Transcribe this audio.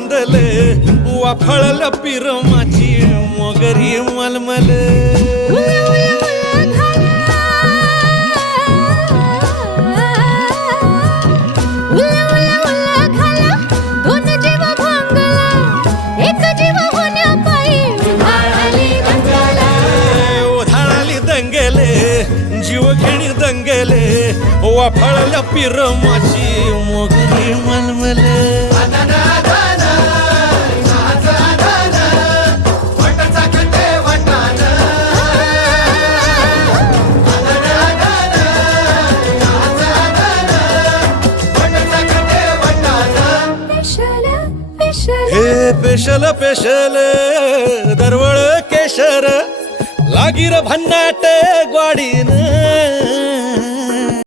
बांधले वाफळल पिरमाची मोगरी मलमल जीवघेणी दंगेले वाफळल्या पिरमाची मोगरी मलमले हे पेशल पेशल दरवळ केशर लागीर भन्नाट ग्वाडीन